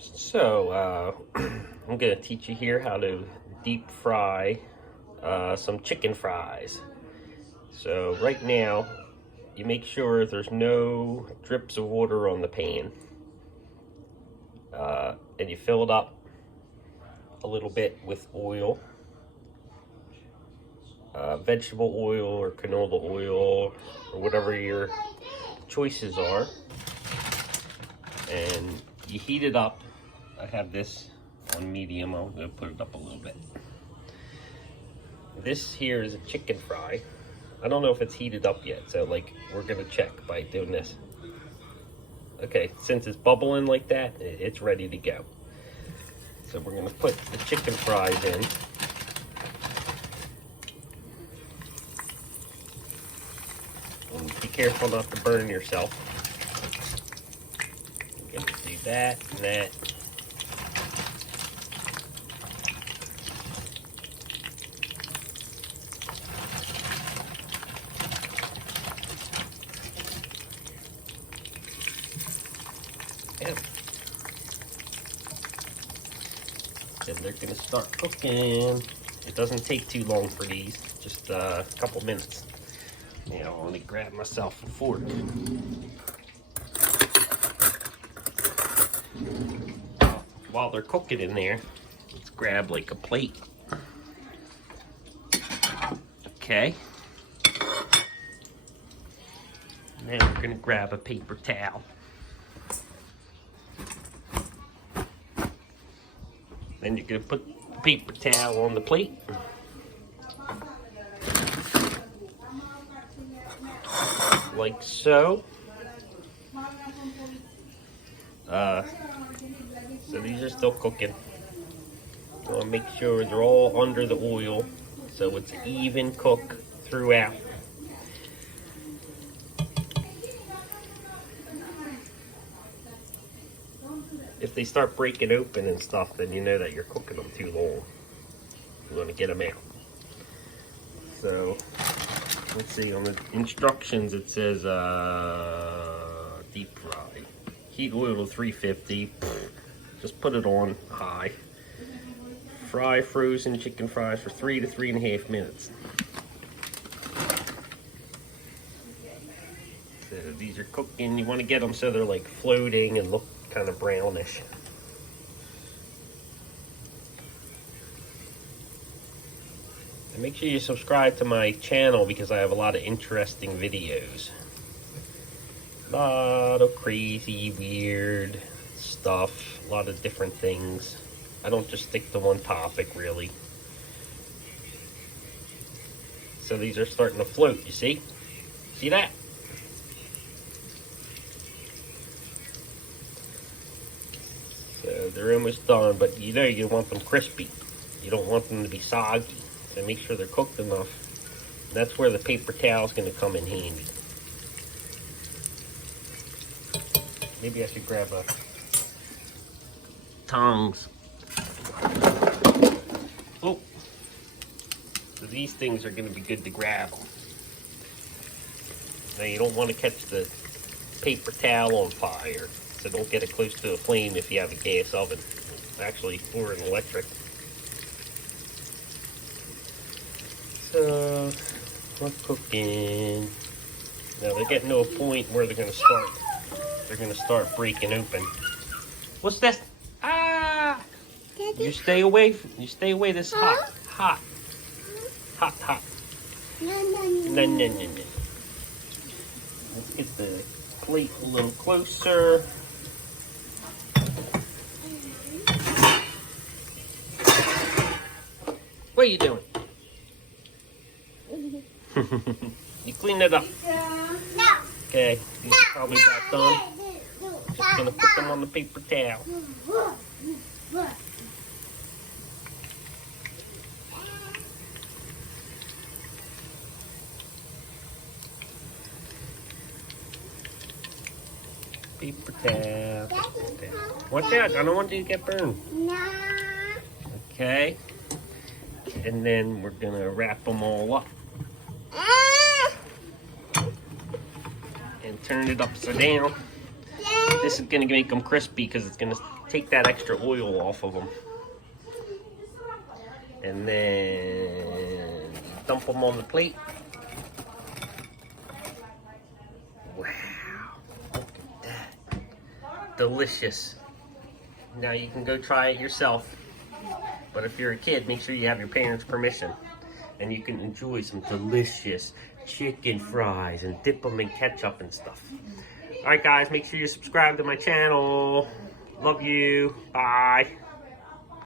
So, I'm gonna teach you here how to deep fry some chicken fries. So right now, you make sure there's no drips of water on the pan. And you fill it up a little bit with oil, vegetable oil or canola oil, or whatever your choices are. And you heat it up. I have this on medium. I'm gonna put it up a little bit. This here is a chicken fry. I don't know if it's heated up yet, so like we're gonna check by doing this. Okay, since it's bubbling like that, it's ready to go. So we're gonna put the chicken fries in. And be careful not to burn yourself. You're gonna do that and that. Yeah. Then they're gonna start cooking. It doesn't take too long for these, just a couple minutes. Now, let me grab myself a fork. While they're cooking in there, let's grab like a plate. Okay. Now we're gonna grab a paper towel. Then you're gonna put the paper towel on the plate. Like so. So these are still cooking. You wanna make sure they're all under the oil so it's even cook throughout. If they start breaking open and stuff, then you know that you're cooking them too long. You want to get them out. So, let's see, on the instructions it says deep fry. Heat oil to 350. Just put it on high. Fry frozen chicken fries for 3 to 3.5 minutes. So these are cooking. You want to get them so they're like floating and look kind of brownish. And make sure you subscribe to my channel because I have a lot of interesting videos. A lot of crazy, weird stuff, a lot of different things. I don't just stick to one topic really. So these are starting to float, you see? See that? So they're almost done, but you know you want them crispy. You don't want them to be soggy. So make sure they're cooked enough. And that's where the paper towel is going to come in handy. Maybe I should grab a tongs. Oh, so these things are going to be good to grab them. Now you don't want to catch the paper towel on fire. So don't get it close to the flame if you have a gas oven. Actually, or an electric. So, we're cooking. Now they're getting to a point where they're gonna start breaking open. What's this? Ah! You stay away, this is hot. Hot. Hot, hot. No. Let's get the plate a little closer. What are you doing? You clean it up. No. Okay, these are probably about done. Just gonna put them on the paper towel. Paper towel. Watch out, I don't want you to get burned. No. Okay. And then we're gonna wrap them all up. And turn it upside down. This is gonna make them crispy because it's gonna take that extra oil off of them. And then dump them on the plate. Wow, look at that. Delicious. Now you can go try it yourself. But if you're a kid, make sure you have your parents' permission. And you can enjoy some delicious chicken fries and dip them in ketchup and stuff. Alright guys, make sure you subscribe to my channel. Love you. Bye.